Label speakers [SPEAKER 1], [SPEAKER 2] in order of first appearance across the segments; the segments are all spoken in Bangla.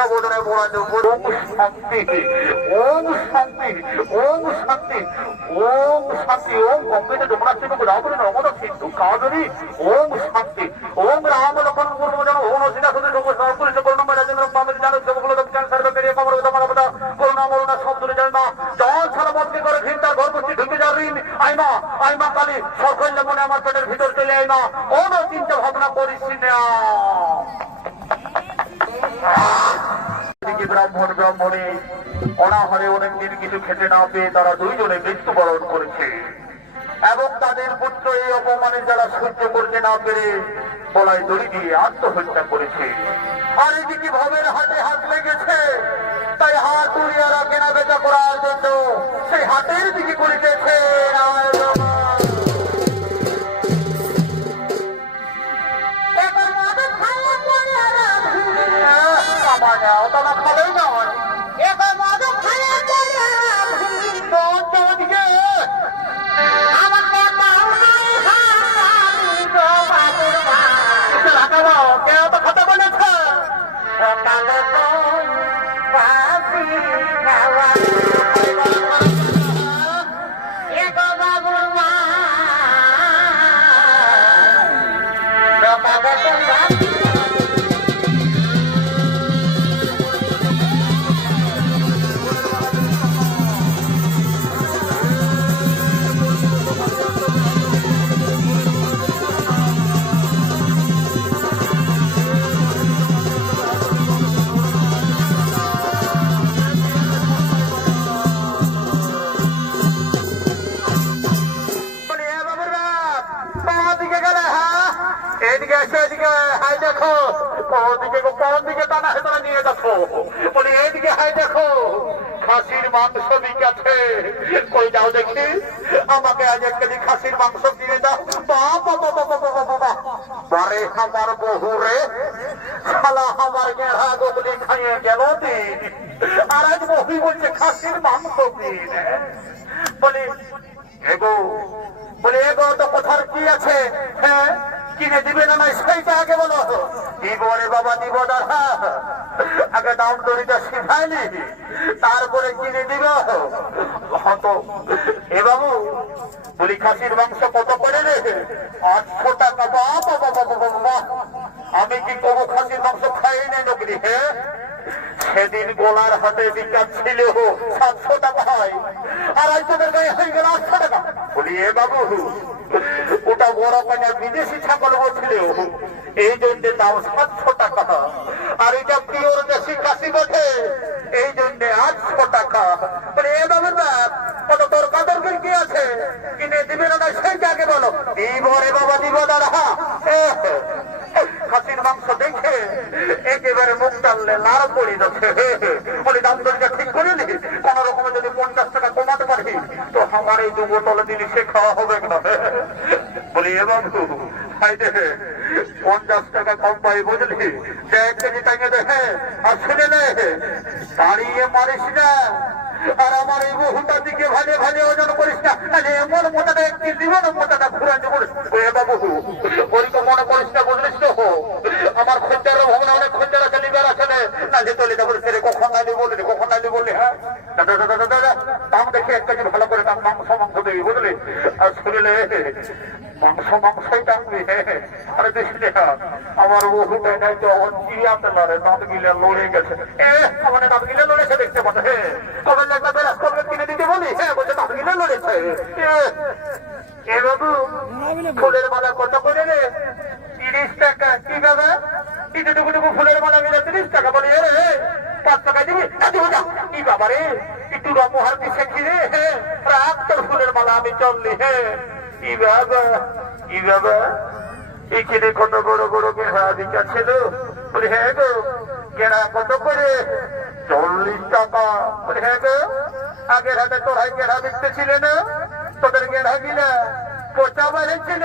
[SPEAKER 1] সংসাবোধনে বলা ওম শান্তি। ওম শান্তি ওম শান্তি ওম শান্তি। ওম গঙ্গেতে যমুনা সিন্ধু রাবণ নমদ সিন্ধু কাজরি ওম শান্তি। ওম রাম লক্ষণ গুরু জন ওম সুধি সব সব পুলিশ করুণা রাজেন্দ্র পামিত জানো সব দক্ষিণ সর্বে, পেরিয়ে কমর বিদা মানবতা করুণা মরুণা সব দূরে যায় না। জল ছাড়া বন্দি করে? ঘিন্তা গর্ভবতী ঢুকে যা ঋণ। আইমা আইমা কালী। সকল মনে আমার পেটের ভিতর চলে আইমা কোনো চিন্তা ভাবনা করিস না ব্রাহ্মণ অনাহারে অনেকদিন কিছু খেতে না পেয়ে তারা দুইজনে মৃত্যুবরণ করেছে। এবং তাদের পুত্র এই অপমানে যারা সহ্য করতে না পেরে গলায় দড়ি দিয়ে আত্মহত্যা করেছে। আর এদিকে ভবের হাতে হাত লেগেছে? তাই হাত উড়িয়ারা কেনা বেচা করার জন্য সেই হাতের দিকে করিতেছে কালো আর আজ বহু বলছে, খাসির মাংস দিন। বলি এগো বলে এগো তো কোথার কি আছে? হ্যাঁ কিনে দিবে না নয় সেইটা আগে বলো। দিব রে বাবা, দিব দাদা আগে দাম দড়িটা শিখায়নি তারপরে কিনে দিব হত। এ বাবু, বলি খাসির মাংস কত করে রে? আটশো টাকা আমি কি কবো খাসির মাংস খাই নাই নকরি হ্যাঁ সেদিন গোলার হাতে বিকাশ ছিল, সাতশো টাকা হয়। আর আজ তোদের গায়ে হয়ে গেল আটশো টাকা। বলি, এ বাবু, ওটা বড় পাঞ্জাব বিদেশি ছাগল বলছিল। এই জন্য দাম সাতশো টাকা আর এটা পিওর দেশি কাশি বটে। এই জন্য আটশো টাকা বলে, এ বাপ, কত তোর কাদর কি আছে? কিনে দিবে না সেইটা আগে বলো। দিব রে বাবা, দিব দাদা খাসির মাংস দেখে একেবারে মুখ টানলে লাল পড়ে যাচ্ছে। বলে, দাম দরজা ঠিক করে নি, কোন রকমে যদি পঞ্চাশ টাকা কমাতে পারি, তো আমার এই দু বোতলে জিনিসে খাওয়া হবে না বলি, এ বাবু হাই পঞ্চাশ টাকা কম পাই বুঝলি? যে এক দেখে আর শুনে নে। দাঁড়িয়ে মারিস না। আর আমার এই বহুটার দিকে ভাজে ভাজে ওজন করিস না। আরে এমন মোটাটা একটি দিব না মোটাটা ঘুরাতে করিস ওই বাবু ওই তো মনে করিস না, বুঝলিস তো? আমার খদ্দের ভবনে অনেক খদ্দের আছে লিবার আছে না। যে তলে যাব সেরে কখন নাইলি বললি, কখন নাইলি বললি হ্যাঁ? দাদা দাদা দাদা দাম দেখে এক কেজি ভালো করে দাম মাংস মাংস দেবি বুঝলি? আর শুনলে ফুলের মালা কত করে রে তিরিশ টাকা কি বাবা ইটুটুকু টুকু ফুলের মালা মিলে তিরিশ টাকা বলি রে পাঁচ টাকা দিবি যা কি বাবা রে একটু রমহার দিচ্ছে কি রে হ্যাঁ তোর ফুলের মালা আমি চললি হ্যাঁ কি বাবা কি বাবা এখানে কত বড় বড় গেড়া দিকা ছিল? বলে হ্যাঁ গো গেড়া কত করে? চল্লিশ টাকা। বলি হ্যাঁ গো, আগের হাতে তোরাই গেড়া বিকতেছিলে না? তোদের গেড়া গিলা পচা বাইরে ছিল?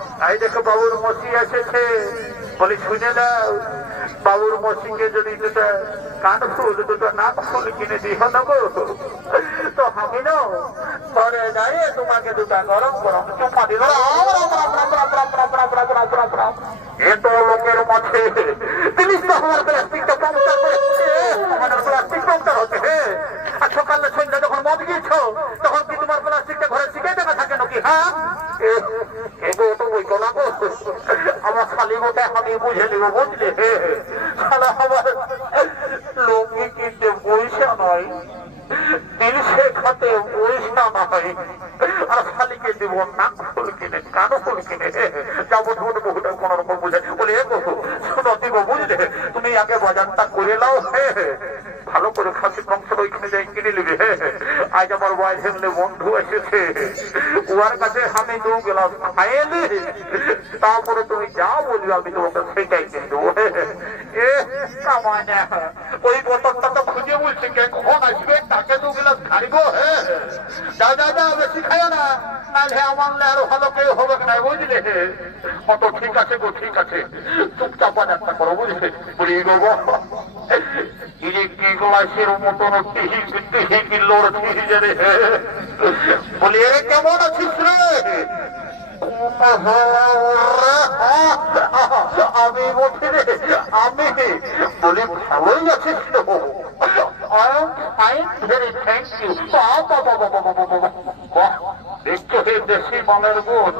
[SPEAKER 1] হাই দেখো, বাবুর মসি এসেছে। বলি, শুনে দাও বাবুর মসিকে যদি দুটা কান ফুল, দুটো নাক ফুল কিনে দিও না তো আমি না দাঁড়িয়ে তোমাকে দুটা গরম গরম চুপা দিল তো লোকের মাঝে জিনিস তো আমার প্লাস্টিকটা পাংচার করেছে আমার প্লাস্টিক পাংচার হচ্ছে আর সকালে সন্ধ্যা যখন মদ গিয়েছো তখন কি তোমার প্লাস্টিকটা ঘরে শিখে দেবে থাকে নাকি হ্যাঁ এগো তো বই না গো আমার খালি মতো আমি বুঝে নিব, বুঝলে? আমার লঙ্গি কিনতে পয়সা নয় খাতে পয়সা নয় আর শালিকে দিব ফুল কিনে কানো। কিনে রকম বুঝে। বলে শোনো, দিব, বুঝলে? তুমি আগে বাজারটা করে নাও ভালো করে খাসির মাংস ওইখানে যাই কিনে নিবে আজ আমার ওয়াই হেমলে বন্ধু এসেছে। উহার কাছে আমি দু গ্লাস খাইয়ে তারপরে তুমি যা বলবে আমি তোমাকে সেটাই কিনে ওই বোতলটা তো খুঁজে বলছে কখন আসবে তাকে দু গ্লাস খাইবো যা যা বেশি খায় না, নাহলে আমার আরও ভালো কেউ হবে না, বুঝলে? অত ঠিক আছে গো, ঠিক আছে। চুপচাপ বাজারটা করো, বুঝলে? বলি গো। আমি বলি, ভালোই আছিস দেখছ দেশি মালের গুণ।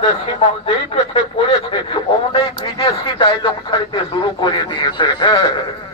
[SPEAKER 1] দেশি মাল যেই পেছে পড়েছে অনেক বিদেশি ডায়লগ ছাড়িতে শুরু করে দিয়েছে। হ্যাঁ।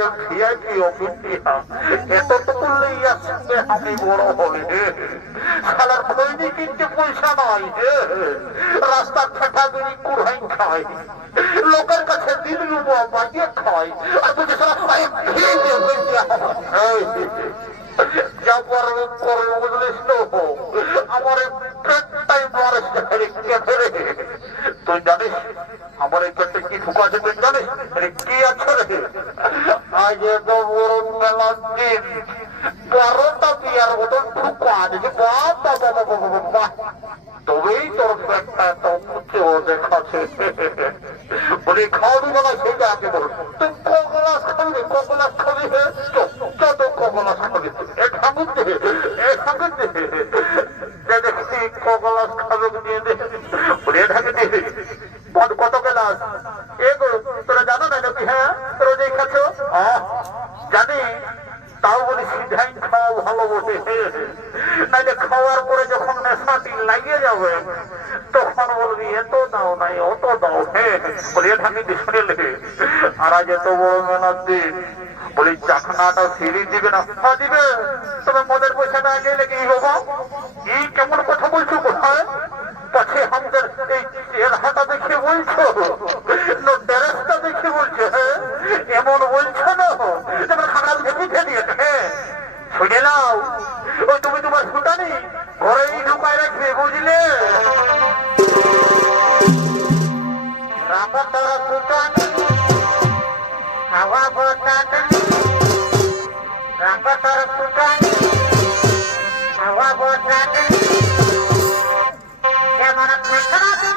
[SPEAKER 1] am VIP অফিসিয়া এতটুকু লইয়া সঙ্গে আমি বড় হবে শালার খৈনি কিনতে পয়সা নয় রাস্তার ঠেঠা বেরি কুড়াই খায়। লোকের কাছে দিন রুবো বাজিয়ে খায়। আর বুঝে শালা I am VIP অফিসিয়া যা করবে করবে বুঝলিস তো, আমার পেটটাই তুই জানিস আমার এই পেটে কি ঢুকা আছে তুই জানিস আরে কি আছে রে আজ তো বড় মেলার দিন বারোটা বিয়ার মতন ঢুকা আছে বাবা বাবা বাবা বাবা তবেই তোর পেটটা এত উঁচু দেখাচ্ছে বলি খাওয়াবি না সেইটা আগে বল তুই কগলাস খাবি কগলাস খাবি কত কগলাস খাবি এ ঠাকুর দে এ ঠাকুর দে দেখি কগলাস খাবে নিয়ে দে বলি এ ঠাকুর দে বল কত গেলাস এ গো তোরা জানো না নাকি হ্যাঁ তোরা যে খাচ্ছ জানি তাও বলি সিধাই খাওয়া ভালো বটে নাইলে খাওয়ার পরে যখন নেশাটি লাগিয়ে যাবে। তখন বলবি, এত দাও নাই, অত দাও হ্যাঁ বলি, এটা আমি শুনেলে আর আজ এত বড় মেলার দিন বলি চাকনাটা সিঁড়ি দিবে না দিবে। তবে মদের পয়সাটা আগে লেগে বাবা এই কেমন কথা বলছো কোথায়? পাছে আমাদের এই চেহারাটা দেখে বলছো? ড্রেসটা দেখে বলছো? হ্যাঁ? এমন বলছো না? যেমন খারাপ ভেবে দিয়েছে হ্যাঁ? শুনে নাও। ওই তুমি তোমার ফুটানি ঘরেই ঢুকায় রাখবে, বুঝলে? রাখা তারা ফুটানি হাওয়া বোটানি রাখা তারা ফুটানি হাওয়া বোটানি যেমন খারাপ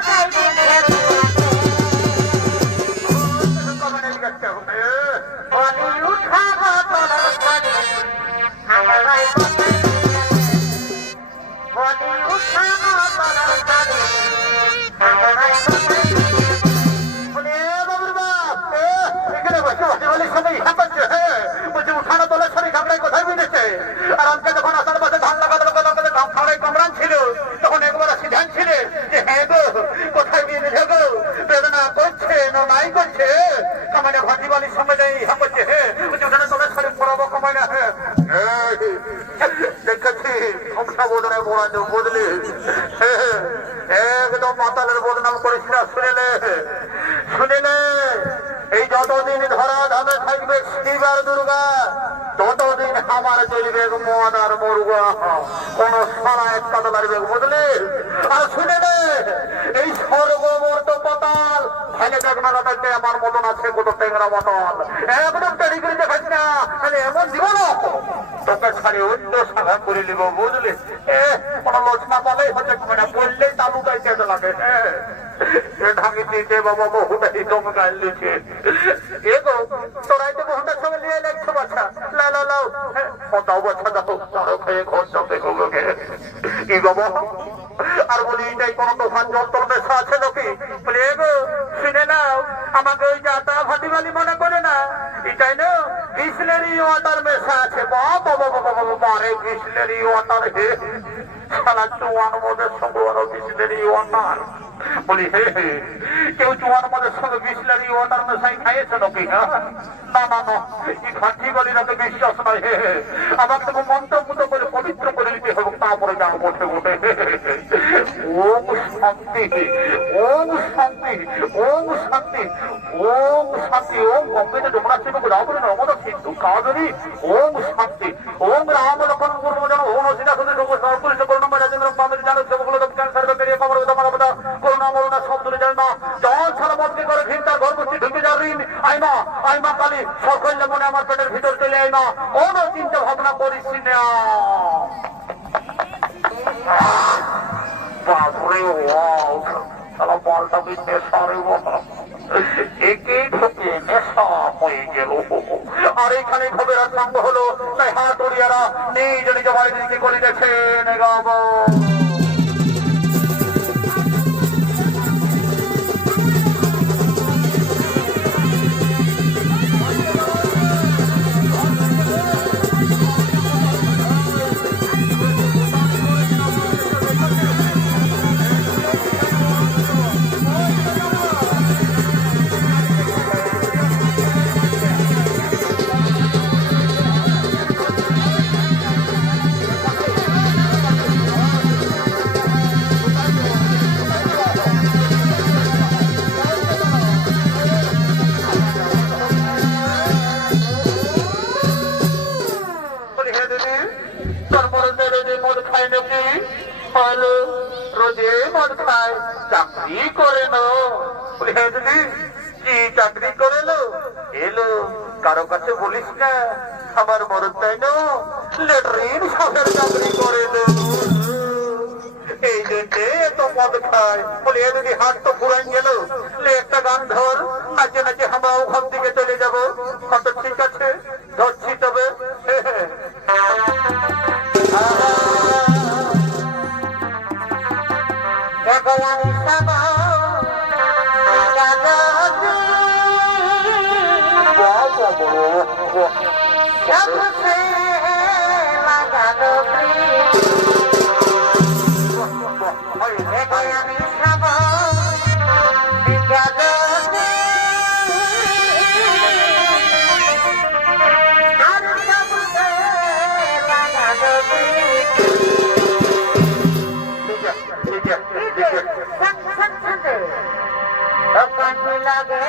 [SPEAKER 1] একদম বদনাম করিস না শুনেলে শুনেলে এই যতদিন ধরা ধামে থাকবে শিবার দুর্গা, ততদিন আমার চলবে মদ আর মুরগা। কোন সারা এক কাদা বেগ বুঝলি আর শুনে নে, এই স্বর্গ মর্ত দেখনা রাখাতে আমার মতন আছে কত টেংরা মতন। একদম তৈরি করে দেখাস না তাহলে এমন দিব না তোকে ছাড়ি অন্য সাধা করে নিব, বুঝলি? এ, কোনো লোচনা পালেই হচ্ছে মানে বললেই তালু গাইতে লাগে। হ্যাঁ লা লা লাও ঘর যাবে গোগুকে কি বাবা? আর বলি, এটাই কোনো দোকান যন্ত্র নেশা আছে নাকি? বলি, এ গো, শুনে নাও, আমাকে ওই যাতা ভাটি বালি মনে করে না? এটাই না বিসলেরি ওয়াটার মেশা আছে। বাবা বাবা বাবা বাবা রে বিসলেরি ওয়াটার হে সালা চুয়ান মদের সঙ্গে আরও বিসলেরি ওয়াটার। বলি, হে হে, কেউ চুয়ান মদের সঙ্গে বিসলেরি ওয়াটার মেশাই খাইয়েছে নাকি হ্যাঁ? না না না, এই খাঁটি বলির তো বিশ্বাস নয় হে হে আমাকে তো মন্ত্রমুত করে পবিত্র করে নিতে হবে তারপরে যাও বসে বসে ওম শান্তি ওম শান্তি ওম শান্তি ওম শান্তি ওম গম্ভীর ডোমরা শিব রাবণ নমদ সিন্ধু কাজরি ওম শান্তি ওম রাম লক্ষণ গুরু জন ওম সিধা সুধি সব সর্বপুরুষ করুণা রাজেন্দ্র পামের জানো সবগুলো দক্ষিণ সর্বে পেরিয়ে কমর দমা কথা করুণা মরুণা সব দূরে জান না জল ছাড়া বদলি করে ঘিন্তার ঘর করছি ঢুকে যা ঋণ আইমা আইমা কালী সকল মনে আমার পেটের ভিতর চলে আইমা কোনো চিন্তা ভাবনা করিস না বাপরে ওয়াও তারা বলটা বি নেশা বাবা একে নেশা হয়ে গেল। আর এখানে খবর আরম্ভ হলো তাই হাতুড়িয়ারা নিজ নিজ বাড়িতে করিতেছেন গাব বলি নাচে আমরা ওখান থেকে চলে যাব। কত ঠিক আছে ধরছি তবে। লাগে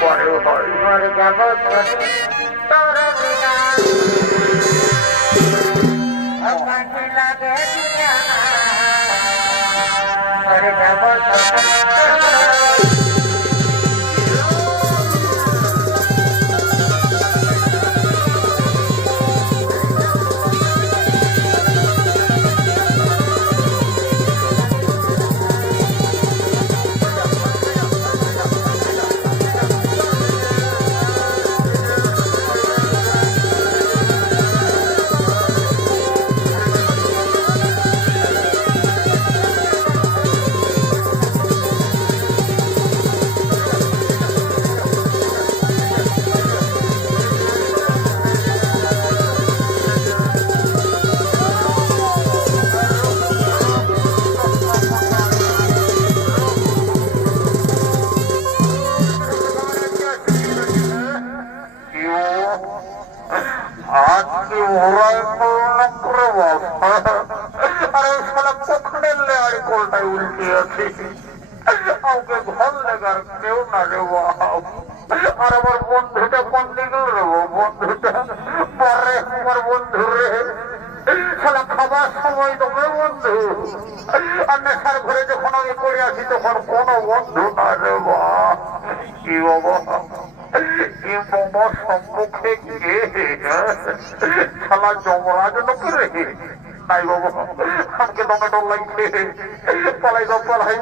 [SPEAKER 1] বড় হয় মর যাব তোর বিনা লাগে মর যাব তোর কি বাবা সম্মুখে কে শালা জমরাজ লোক রে নাই বাবা আমাকে দমে ডর লাগছে পালাই দাও পালাই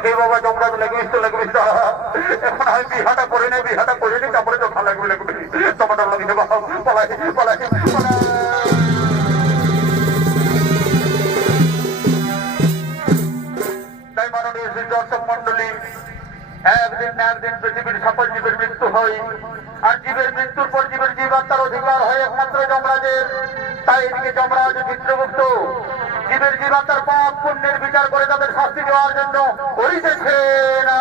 [SPEAKER 1] হে বাবা জমরাজ লাগবিস তো লাগবিস না এখন আমি বিহাটা করে নি বিহাটা করে নি তারপরে লাগবে লাগবে মন্ডলী একদিন না একদিন পৃথিবীর সকল জীবের মৃত্যু হয়। আর জীবের মৃত্যুর পর জীবের জীবাত্মার অধিকার হয় একমাত্র যমরাজের। তাই এদিকে যমরাজ চিত্রগুপ্ত জীবের জীবাত্মার পাপ পুণ্যের বিচার করে তাদের শাস্তি দেওয়ার জন্য করিতেছে না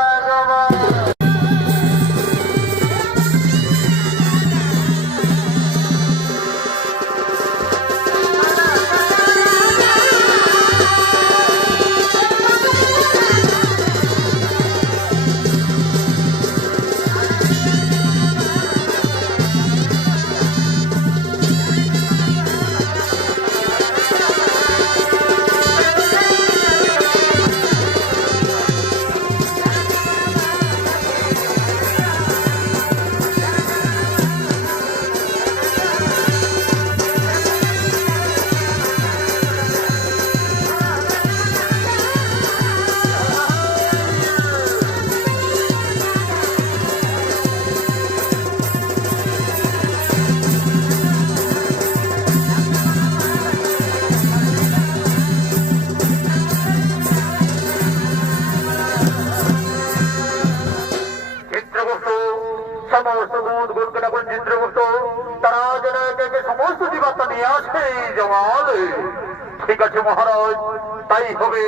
[SPEAKER 1] হবে।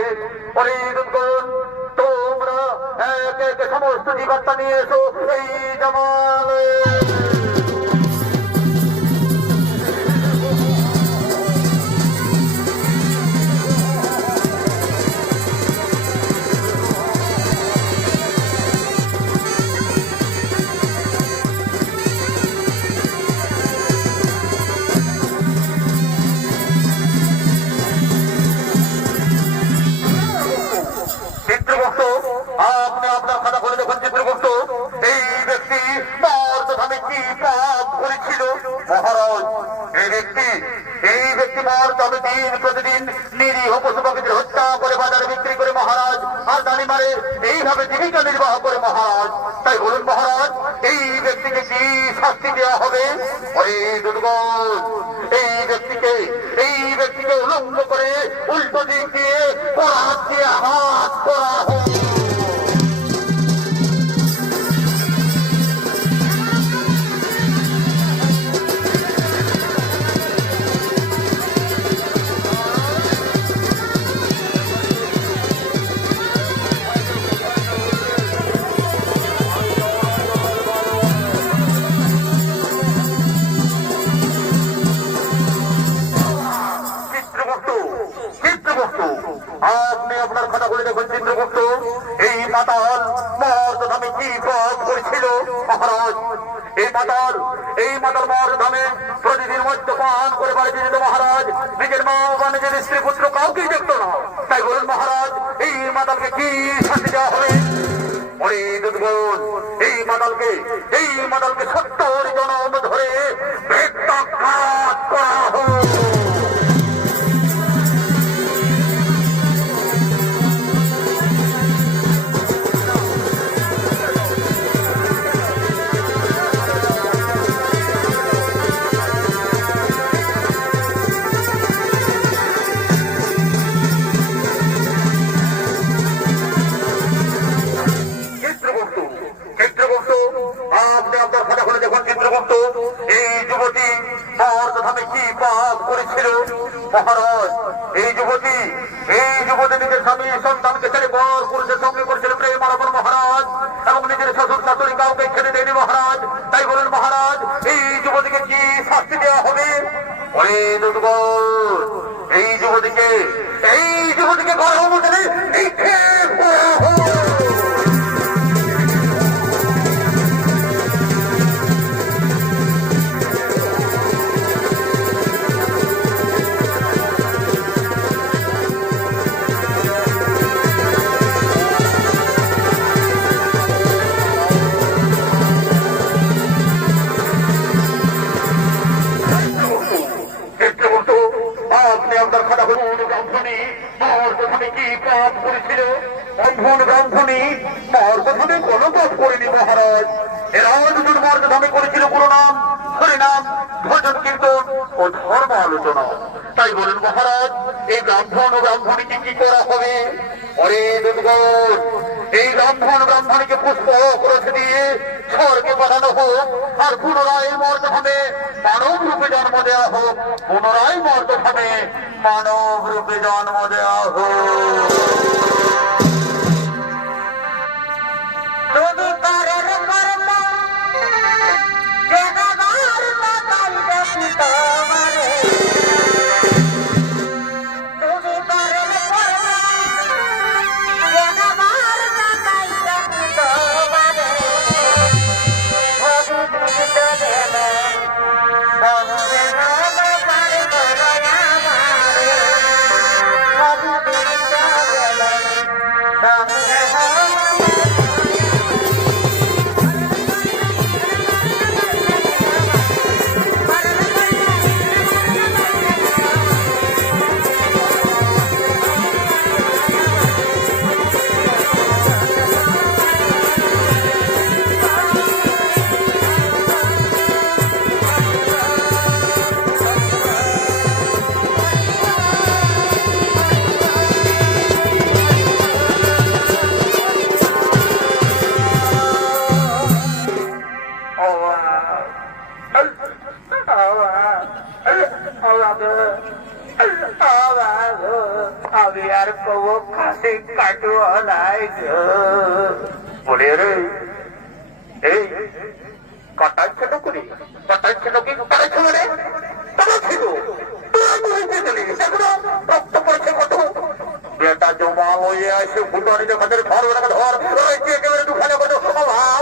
[SPEAKER 1] তোমরা একে একে সমস্ত জীবাত্মা নিয়ে এসো। এই জমাল। খাতা খুলে দেখুন চিত্রগুপ্ত এই ব্যক্তি মর্তধামে কি পাপ করেছিল? মহারাজ, এই ব্যক্তি এই ব্যক্তি মর্তবে দিন প্রতিদিন নিরীহ পশু পাখিদের হত্যা করে বাজারে বিক্রি করে মহারাজ, আর দানি মারে এইভাবে জীবিকা নির্বাহ করে মহারাজ। তাই বলুন মহারাজ, এই ব্যক্তিকে কি শাস্তি দেওয়া হবে? ওই এই ব্যক্তিকে এই ব্যক্তিকে উলঙ্গ করে উল্টো দিক দিয়ে পরাত দিয়ে হাত করা হোক কথা এই ব্রাহ্মণ ব্রাহ্মণীকে কি করা হবে? অরে দুর্গণ, এই ব্রাহ্মণ ব্রাহ্মণীকে পুষ্প ক্রোশ দিয়ে স্বর্গে পাঠানো হোক, আর পুনরায় মর্দভাবে মানব রূপে জন্ম দেওয়া হোক, পুনরায় মর্দভাবে মানব রূপে জন্ম দেওয়া হোক।
[SPEAKER 2] আমি আর কবো কাছে কাটবো নাই গো।
[SPEAKER 1] বলে রে এই কাটাচ্ছে না করি কাটাচ্ছে না কি কাটাচ্ছে মানে তারা ছিল রক্ত বেটা জমা লইয়ে আসে ফুটানি ধর বেটা ধর রয়েছে একেবারে দুখানে কত আল্লাহ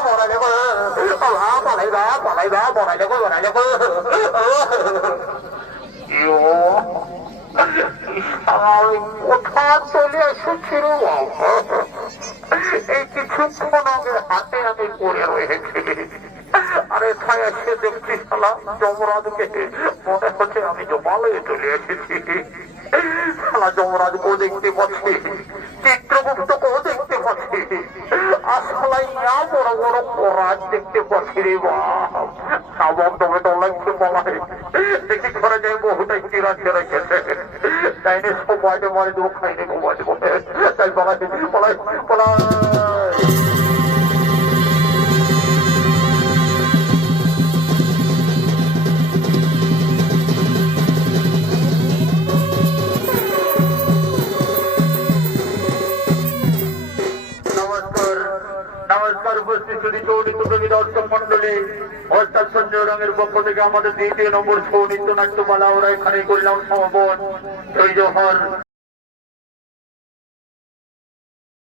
[SPEAKER 1] চলে এসেছি রে এই কিছুক্ষণ আগে হাতে পড়ে মনে আমি শালা যমরাজকেও দেখতে পাচ্ছি চিত্রগুপ্তকেও দেখতে পাচ্ছি আর শালাই বড় বড় দেখতে পাচ্ছি রে বাপ সাবক দমে তো বলাই দেখি ঘরে যাই বহুটাই চিরা চিরা গেছে তাই নিয়ে সবাই মারে দুঃখ খাইনি ঘুমাতে বসে তাই বলাই নমস্কার নমস্কার উপস্থিত দেবী দর্শক মন্ডলী অর্থাৎ সঞ্জয় রঙের পক্ষ থেকে আমাদের দ্বিতীয় নম্বর ছৌ নৃত্য নাট্যমালা ওরা এখানে করলাম সমবন জয় জহর